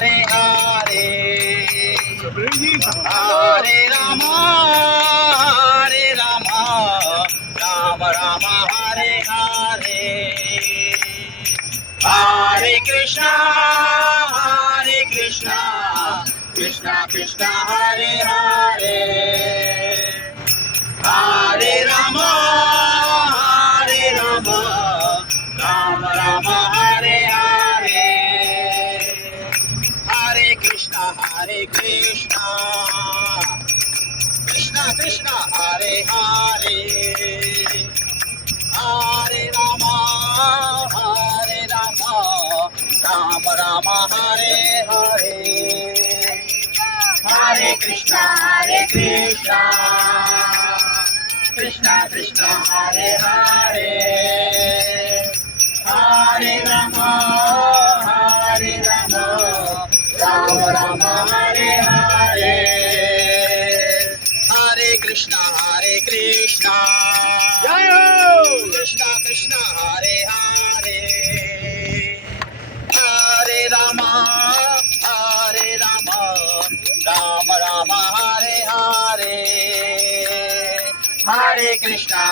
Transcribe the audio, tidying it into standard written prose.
Hare Hare, Hare Rama, Hare Rama, Rama Rama, Hare Hare, Hare Krishna, Krishna Krishna, Hare Hare, Hare Rama, Rama Rama, Hare Hare, Hare Krishna, Krishna Krishna, Hare Hare, Hare Rama, Rama Rama, Hare Hare, Hare Krishna, Krishna Krishna, Hare Hare, Hare Rama, Rama Rama, Hare Hare, Hare Krishna, Krishna Krishna, Hare Hare, Hare Rama, Rama Rama, Hare Hare, Hare Krishna,